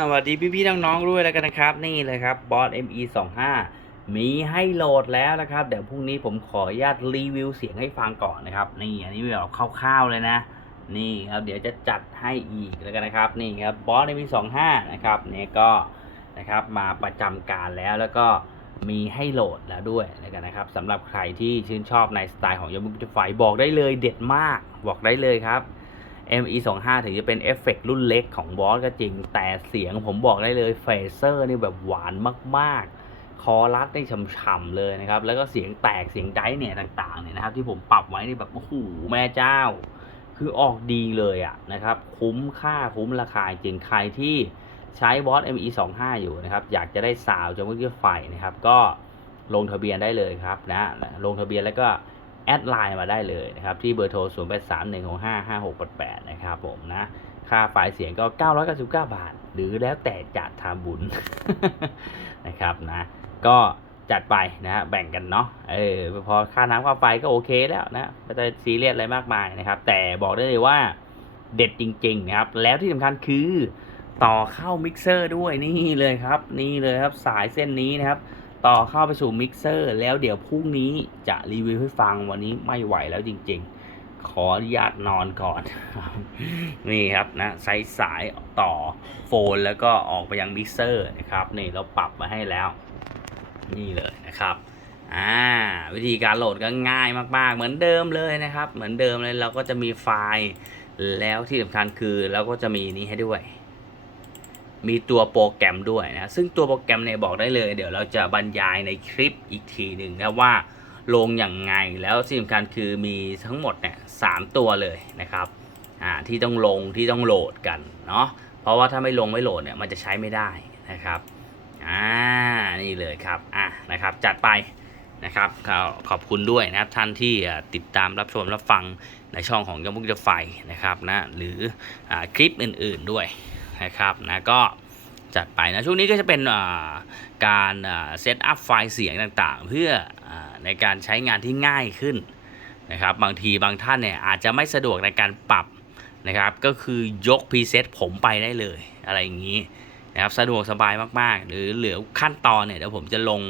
สวัสดีพี่ๆน้องๆด้วยแล้วกันนะครับ นี่เลยครับบอส ME 2 5มีให้โหลดแล้วนะครับ เดี๋ยวพรุ่งนี้ผมขออนุญาตรีวิวเสียงให้ฟังก่อนนะครับ นี่อันนี้แบบคร่าวๆเลยนะ นี่ครับเดี๋ยวจะจัดให้อีกแล้วกันนะครับ นี่ครับบอส ME 2 5นะครับเนี่ยก็นะครับมาประจำการแล้วแล้วก็มีให้โหลดแล้วด้วยแล้วกันนะครับสำหรับใครที่ชื่นชอบในสไตล์ของยมุกไฟบอกได้เลยเด็ดมากบอกได้เลยครับ ME 2 5 ถึงจะเป็นเอฟเฟกต์รุ่นเล็กของบอสก็จริง แต่เสียงผมบอกได้เลยเฟเซอร์นี่แบบหวานมากๆ คอรัสนี่ฉ่ำๆเลยนะครับ แล้วก็เสียงแตกเสียงไดร์เนี่ยต่างๆเนี่ยนะครับ ที่ผมปรับไว้นี่แบบโอ้โหแม่เจ้า คือออกดีเลยอะนะครับ คุ้มค่าคุ้มราคาจริงใครที่ใช้บอส ME 2 5 อยู่นะครับ อยากจะได้ซาวด์จากมือไฟนะครับ ก็ลงทะเบียนได้เลยครับนะลงทะเบียนแล้วก็ แอดไลน์มาได้เลยนะครับที่เบอร์โทร 0 8 3 1 6 5 5 6 8 8 นะครับผมนะ ค่าไฟล์เสียงก็ 999 บาท หรือแล้วแต่จะทำบุญนะครับนะ ก็จัดไปนะฮะแบ่งกันเนาะเออพอค่าน้ำค่าไฟก็โอเคแล้วนะไม่ได้ซีเรียสอะไรมากมายนะครับ แต่บอกได้เลยว่าเด็ดจริงๆนะครับ แล้วที่สำคัญคือต่อเข้ามิกเซอร์ด้วยนี่เลยครับ นี่เลยครับสายเส้นนี้นะครับ ต่อเข้าไปสู่มิกเซอร์แล้วเดี๋ยวพรุ่งนี้จะรีวิวให้ฟังวันนี้ไม่ไหวแล้วจริงๆ ขออนุญาตนอนก่อน นี่ครับนะใช้สายต่อโฟนแล้วก็ออกไปยังมิกเซอร์นะครับนี่เราปรับมาให้แล้ว นี่เลยนะครับอ่าวิธีการโหลดก็ง่ายมากๆ เหมือนเดิมเลยนะครับ เหมือนเดิมเลยเราก็จะมีไฟล์แล้วที่สำคัญคือเราก็จะมีนี้ให้ด้วย มีตัวโปรแกรมด้วยนะซึ่งตัวโปรแกรมเนี่ยบอกได้เลย เดี๋ยวเราจะบรรยายในคลิปอีกทีหนึ่งนะว่าลงอย่างไงแล้วที่งสำคัญคือมีทั้งหมดเนี่ยสามตัวเลยนะครับอ่าที่ต้องลงที่ต้องโหลดกันเนาะเพราะว่าถ้าไม่ลงไม่โหลดเนี่ยมันจะใช้ไม่ได้นะครับอ่านี่เลยครับอะนะครับจัดไปนะครับขอขอบคุณด้วยนะครับท่านที่ติดตามรับชมรับฟังในช่องของยมุกจะไฟนะครับนะหรืออคลิปอื่นๆด้วย นะครับนะก็จัดไปนะช่วงนี้ก็จะเป็นการเซตอัพไฟล์เสียงต่างๆ เพื่ออในการใช้งานที่ง่ายขึ้นนะครับบางทีบางท่านเนี่ยอาจจะไม่สะดวกในการปรับนะครับก็คือยกพรีเซตผมไปได้เลยอะไรอย่างนี้นะครับสะดวกสบายมากๆ หรือเหลือขั้นตอนเนี่ยเดี๋ยวผมจะลง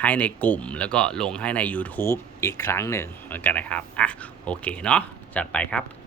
ให้ในกลุ่ม แล้วก็ลงให้ใน YouTube อีกครั้งหนึ่งแล้วกันนะครับอะโอเคเนาะจัดไปครับ